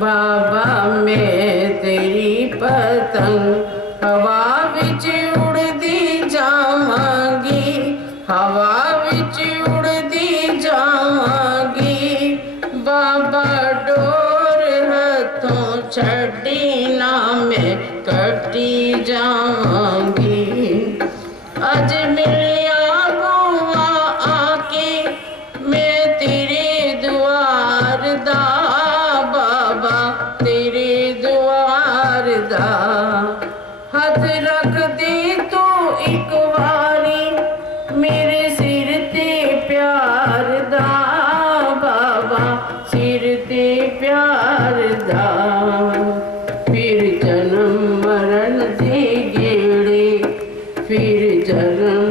बाबा मैं तेरी पतंग हवा विच उड़दी जावांगी, हवा विच उड़दी जावांगी। बाबा डोर हथों छड्डी ना मैं कटी जावांगी। अज मिलिया बुआ आके मैं तेरे द्वार दा, बाबा तेरे द्वार दा। हथ रख दे तू एक वारी मेरे सिर ते प्यार दा, बाबा सिर ते प्यार दा। फिर जन्म मरण दे गेड़े, फिर जन्म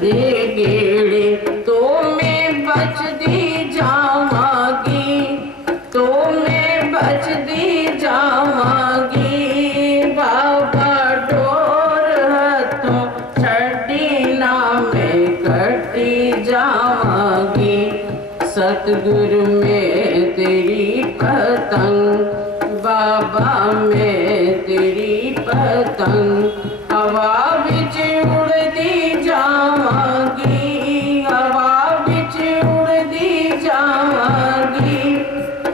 दे गेड़े तो मैं बचदी जावांगी, तो मैं बचदी जावांगी। बाबा डोर हथों छड्डी ना मैं कटी जावांगी। सतगुरु मैं तेरी पतंग, बाबा मैं तेरी पतंग हवा विच उड़दी जावांगी, हवा विच उड़दी जावांगी।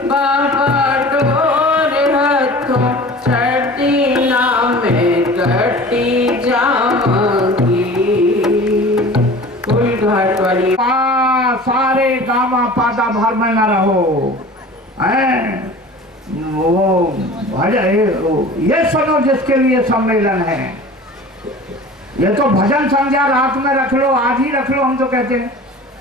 बाबा डोर हथों छड्डी ना मैं कटी जावांगी। कोई घाट वाली सारे गामा पादा भर में न रहो हैं। वो भजन ये सुनो जिसके लिए सम्मेलन है। ये तो भजन संध्या रात में रख लो, आज ही रख लो हम तो कहते हैं।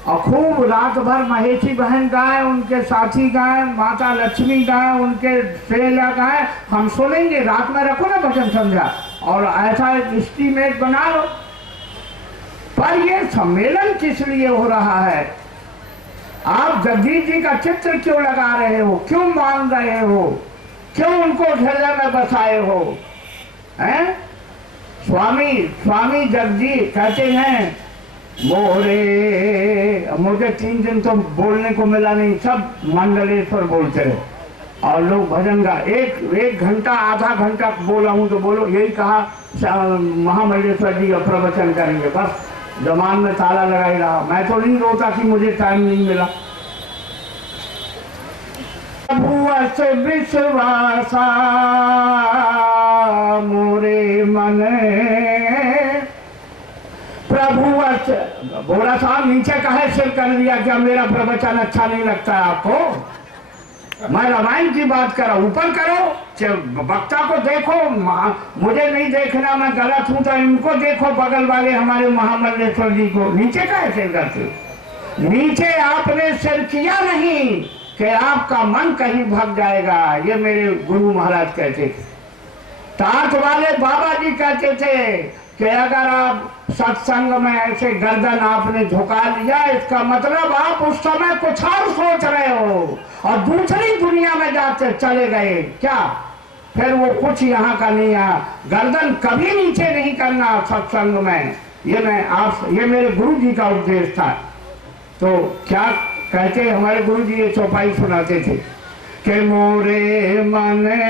और खूब रात भर महेशी बहन गाए, उनके साथी गाए, माता लक्ष्मी गाए, उनके श्रेया गाए, हम सुनेंगे। रात में रखो ना भजन संध्या और ऐसा एक एस्टीमेट बना लो। पर ये सम्मेलन किस लिए हो रहा है? आप जगदीश जी का चित्र क्यों लगा रहे हो, क्यों मान रहे हो, क्यों उनको हृदय में बसाए हो हैं? स्वामी जगदीश कहते हैं मोरे, मुझे 3 दिन तो बोलने को मिला नहीं, सब मंडलेश्वर बोलते रहे और लोग भजन गा। एक घंटा आधा घंटा बोला हूं तो बोलो, यही कहा महामंडलेश्वर जी का प्रवचन करेंगे। बस जमान में ताला लगा ही रहा। मैं तो नहीं रोता कि मुझे टाइम नहीं मिला। प्रभु से विश्वासा मोरे मन, प्रभु बोला साहब नीचे कहे सिर कर लिया, क्या मेरा प्रवचन अच्छा नहीं लगता है आपको? मैं रामायण की बात कर रहा हूं, ऊपर करो, वक्ता को देखो, मुझे नहीं देखना, मैं गलत हूं तो इनको देखो, बगल वाले हमारे महामंडलेश्वर जी को। नीचे का सिर करते, नीचे आपने सिर किया नहीं कि आपका मन कहीं भाग जाएगा। ये मेरे गुरु महाराज कहते थे। टाट वाले बाबा जी कहते थे कि अगर आप सत्संग में ऐसे गर्दन आपने झुका लिया, इसका मतलब आप उस समय कुछ और सोच रहे हो और दूसरी दुनिया में जाते चले गए। क्या फिर वो कुछ यहाँ का नहीं है। गर्दन कभी नीचे नहीं करना सत्संग में। ये मेरे गुरु जी का उपदेश था। तो क्या कहते हमारे गुरु जी ये चौपाई सुनाते थे कि मोरे मने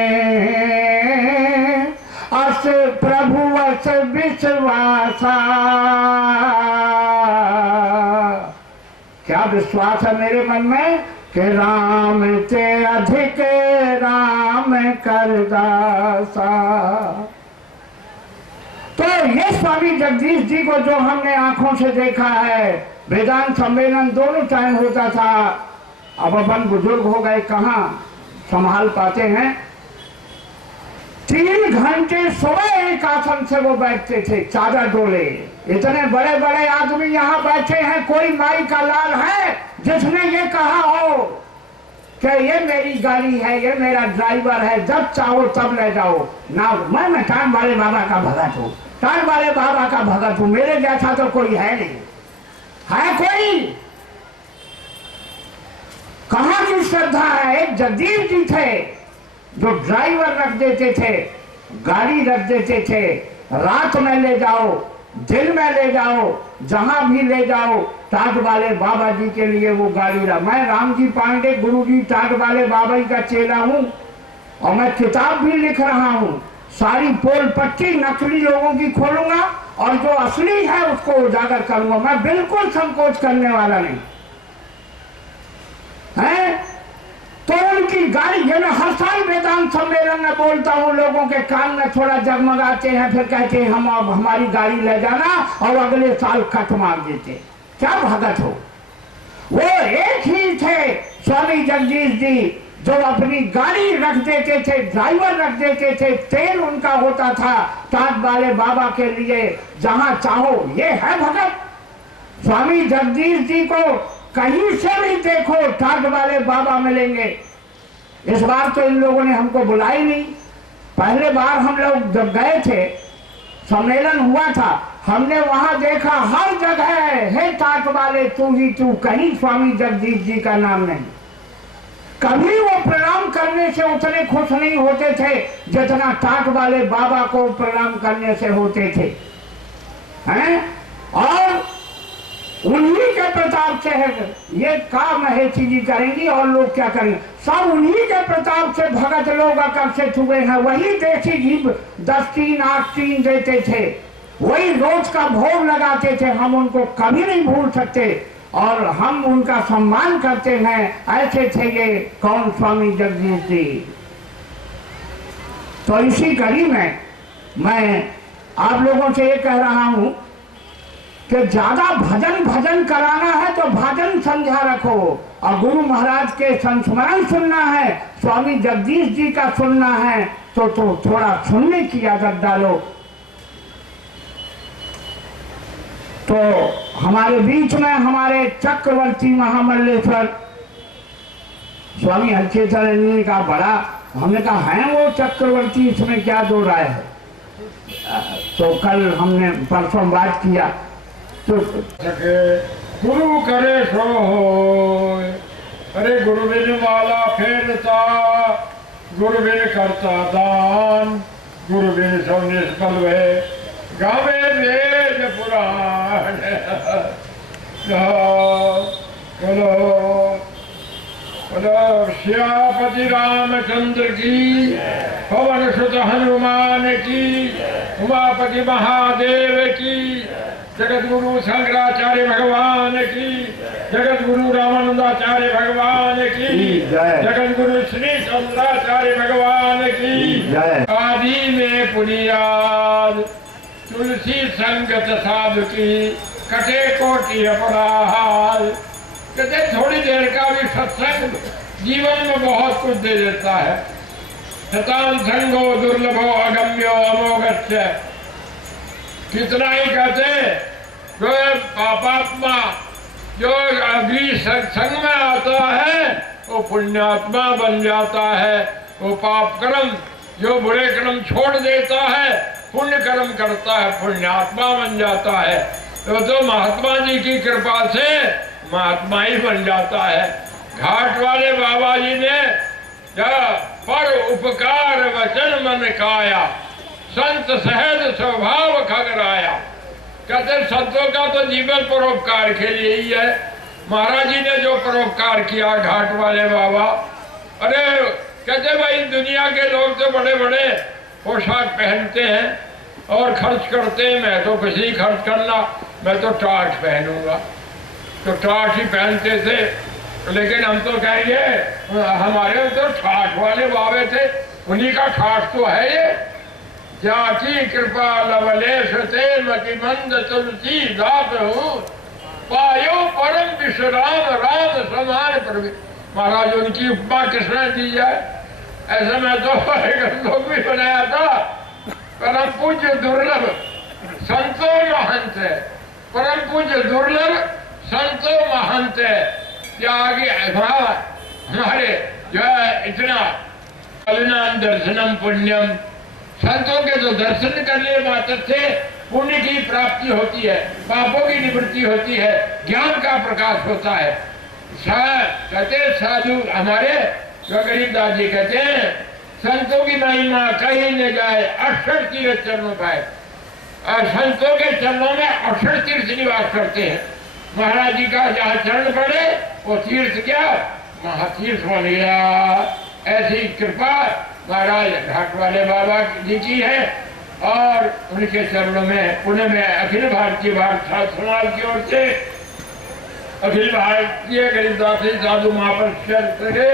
अस प्रभु अस विश्वासा। क्या विश्वास है मेरे मन में कि राम से अधिक राम करदासा। तो ये स्वामी जगदीश जी को जो हमने आंखों से देखा है, वेदांत सम्मेलन दोनों टाइम होता था। अब अपन बुजुर्ग हो गए, कहाँ संभाल पाते हैं। 3 घंटे सुबह एक आसन से वो बैठते थे, चादर डोले। इतने बड़े बड़े आदमी यहाँ बैठे हैं, कोई माई का लाल है जिसने ये कहा हो कि ये मेरी गाड़ी है, ये मेरा ड्राइवर है, जब चाहो तब ले जाओ ना। मैं टाइम वाले बाबा का भगत हूँ, टाइम वाले बाबा का भगत हूँ। मेरे जैसा तो कोई है नहीं, है कोई? कहाँ की श्रद्धा है? एक जगदीश जी थे जो ड्राइवर रख देते थे, गाड़ी रख देते थे, रात में ले जाओ, दिन में ले जाओ, जहां भी ले जाओ। टाट वाले बाबा जी के लिए वो गाड़ी रहा। मैं राम जी पांडे गुरु जी टाट वाले बाबा जी का चेला हूँ। और मैं किताब भी लिख रहा हूँ। सारी पोल पट्टी नकली लोगों की खोलूंगा और जो असली है उसको उजागर करूंगा। मैं बिल्कुल संकोच करने वाला नहीं है। तो उनकी गाड़ी, ये मैं हर साल वेदांत सम्मेलन में बोलता हूँ, लोगों के कान में थोड़ा जगमगाते हैं, फिर कहते हैं हम अब हमारी गाड़ी ले जाना, और अगले साल कट मार देते। क्या भगत हो। वो एक ही थे स्वामी जगदीश जी, जो अपनी गाड़ी रख देते थे, ड्राइवर रख देते थे, तेल उनका होता था टाट वाले बाबा के लिए जहां चाहो। ये है भगत। स्वामी जगदीश जी को कहीं से भी देखो टाट वाले बाबा मिलेंगे। इस बार तो इन लोगों ने हमको बुलाई नहीं। पहले बार हम लोग जब गए थे, सम्मेलन हुआ था, हमने वहां देखा हर जगह हे टाट वाले तू ही तू, कहीं स्वामी जगदीश जी का नाम नहीं। कभी वो प्रणाम करने से उतने खुश नहीं होते थे जितना टाट वाले बाबा को प्रणाम करने से होते थे, हैं? और उन्हीं के प्रताप से है ये काम महेशी जी करेंगी और लोग क्या करेंगे। सब उन्हीं के प्रताप से भगत लोग आकर्षित हुए हैं। वही देसी घी 10 टीन 8 टीन देते थे, वही रोज का भोग लगाते थे। हम उनको कभी नहीं भूल सकते और हम उनका सम्मान करते हैं। ऐसे थे ये कौन, स्वामी जगदीश जी। तो इसी कड़ी में मैं आप लोगों से ये कह रहा हूं कि ज्यादा भजन कराना है तो भजन संध्या रखो, और गुरु महाराज के संस्मरण सुनना है, स्वामी जगदीश जी का सुनना है तो थोड़ा सुनने की आदत डालो। तो हमारे बीच में हमारे चक्रवर्ती महामल्लेश्वर स्वामी हरचेतन का बड़ा, हमने कहा है वो चक्रवर्ती, इसमें क्या दो राय है। तो कल हमने परसों बात किया तो गुरु करे सो होय। अरे गुरु बिन माला फेरता, गुरु बिन करता दान, गुरु बिन सब निष्फल वे, गावे वेद पुराण। बोलो बोलो श्यापति रामचंद्र की, पवन सुत हनुमान की, उमापति महादेव की, जगत गुरु शंकराचार्य भगवान की, जगत गुरु रामानंदाचार्य भगवान की, जगत गुरु श्री चंद्राचार्य भगवान की। आदि में पुनियाद तुलसी संगत साधु की, कटे कोटि अपराध। कहते थोड़ी देर का भी सत्संग जीवन में बहुत कुछ दे देता है। शतान संगो दुर्लभो अगम्यो अमोघस्य। कितना ही कहते जो पापात्मा जो अग्नि संग में आता है वो पुण्यात्मा बन जाता है। वो पाप कर्म जो बुरे कर्म छोड़ देता है, पुण्य कर्म करता है, पुण्यात्मा बन जाता है। तो महात्मा जी की कृपा से महात्मा ही बन जाता है। घाट वाले बाबा जी ने पर उपकार वचन मन काया, संत सहज स्वभाव खगराया। कहते संतों का तो जीवन परोपकार के लिए ही है। महाराज जी ने जो परोपकार किया घाट वाले बाबा, अरे कहते भाई दुनिया के लोग तो बड़े बड़े पोशाक पहनते हैं और खर्च करते हैं, मैं तो कुछ नहीं खर्च करना, मैं तो टाट पहनूंगा। तो टाट ही पहनते थे, लेकिन हम तो कहेंगे हमारे तो ठाठ वाले बाबे थे, उन्हीं का ठाठ तो है ये। जाकी कृपा लवलेश ते मति मंद तुलसी दास हूँ, पायो परम विश्राम राम समान प्रभु। महाराज उनकी उपमा किसने दी जाए। ऐसे में तो एक लोग भी बनाया था, परम पूज्य दुर्लभ संतो महंत है, परम पूज्य दुर्लभ संतो महंत है। क्या आगे हमारे जो है इतना कलिनाम दर्शनम पुण्यम, संतों के तो दर्शन करने मात्र से पुण्य की प्राप्ति होती है, पापों की निवृत्ति होती है, ज्ञान का प्रकाश होता है। कहते साधु हमारे जो गरीबदास जी कहते हैं संतों की महिमा कहीं न जाए, 68 तीर्थ चरणों पाए। और संतों के चरणों में 68 तीर्थ निवास करते हैं। महाराज जी का जहाँ चरण पड़े वो तीर्थ क्या महातीर्थ बन गया। ऐसी कृपा महाराज घाट वाले बाबा जी की है और उनके चरणों में पुणे में अखिल भारतीय भारत शास्त्र समाज की ओर से अखिल भारतीय गरीबदासी साधु महापरिषद के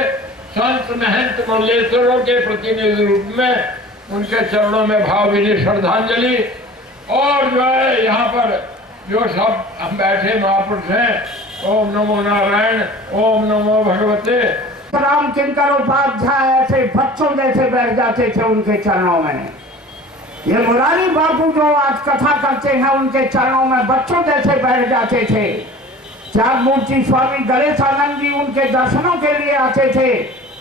संत महंत मल्लेश्वरों के प्रतिनिधि रूप में उनके चरणों में भावभीनी श्रद्धांजलि। और जो है यहाँ पर जो सब हम बैठे महापुरुष हैं, ओम नमो नारायण, ओम नमो भगवते। राम किंकर उपाध्याय ऐसे बच्चों जैसे बैठ जाते थे उनके चरणों में। ये मुरारी बाबू जो आज कथा करते हैं उनके चरणों में बच्चों जैसे बैठ जाते थे। त्यागमूर्ति स्वामी गणेशानंद जी उनके दर्शनों के लिए आते थे।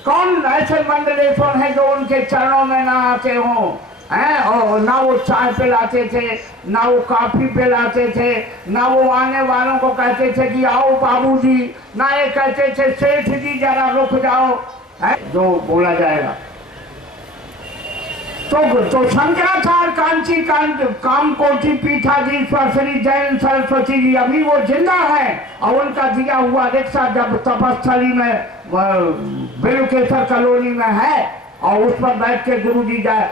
कौन ऐसे मंडलेश्वर हैं जो उनके चरणों में ना आते हों, हैं? और ना वो चाय पिलाते थे, ना वो कॉफी पिलाते थे, ना वो आने वालों को कहते थे कि आओ बाबूजी, ना ये कहते थे सेठ जी जरा रुक जाओ, है जो बोला जाएगा। तो शंकराचार्य कांची कामकोटि पीठाधीश्वर श्री जैन सरस्वती जी अभी वो जिंदा है और उनका दिया हुआ रिक्शा जब तपस्थली में बेलुकेश्वर कॉलोनी में है और उस पर बैठ के गुरु जी जाए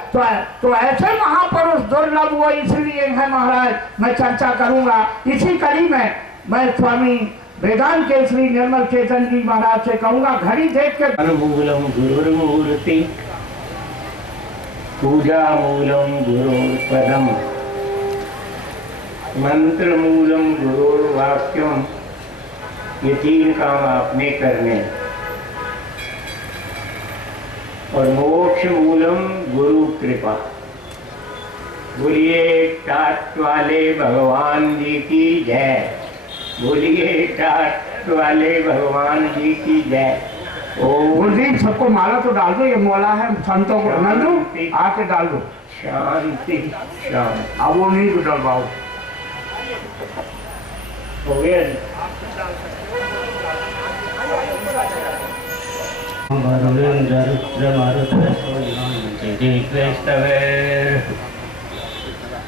तो ऐसे महापुरुष दुर्लभ वो इसलिए है महाराज। मैं चर्चा करूंगा इसी कड़ी में। मैं स्वामी वेदांत के श्री निर्मल चेतन जी महाराज से कहूंगा घड़ी देख के अनुमूलम गुरुर्मूर्ति पूजा मूलम गुरुर्पदम मंत्र मूलम गुरुर्वाक्यम। ये तीन काम आपने करने और मोक्ष मूलम गुरु कृपा। बोलिए टाट वाले भगवान जी की जय, बोलिए टाट वाले भगवान जी की जय। गुरुदेव सबको माला तो डाल दो, ये मोला है संतों को नंदू आके डाल दो। शांति शांति। अब वो नहीं डलवाओ हो गया।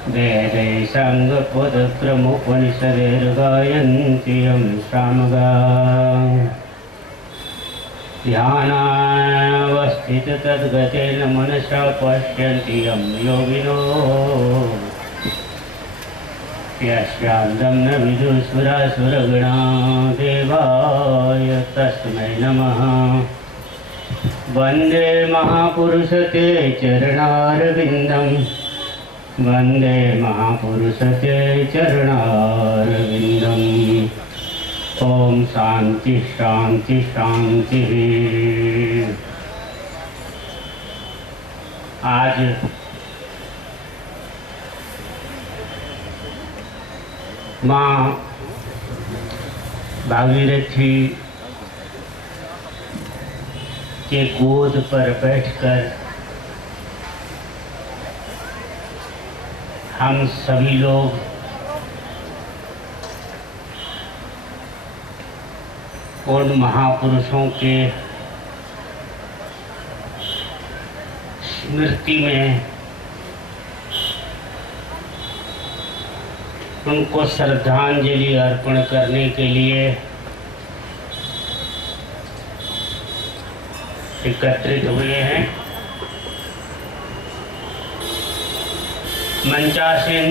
वेदै साङ्गपदक्रमोपनिषदैर्गायन्ति यं सामगा ध्यानावस्थिततद्गतेन मनसा पश्यन्ति यं योगिनो यस्यान्तं न विदुषुरासुरगणा देवाय तस्मै नमः। वन्दे महापुरुष ते चरणारविन्दं, वन्दे महापुरुष ते चरणारविन्दम्। ओम शांति शांति शांति। आज माँ भागीरथी के गोद पर बैठकर हम सभी लोग उन महापुरुषों के स्मृति में उनको श्रद्धांजलि अर्पण करने के लिए एकत्रित हुए हैं। मंचासीन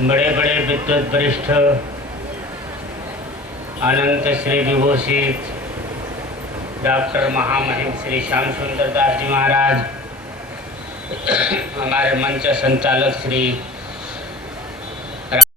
बड़े बड़े विद्वत वरिष्ठ अनंत श्री विभूषित डॉक्टर महामहिम श्री श्याम सुंदर दास जी महाराज, हमारे मंच संचालक श्री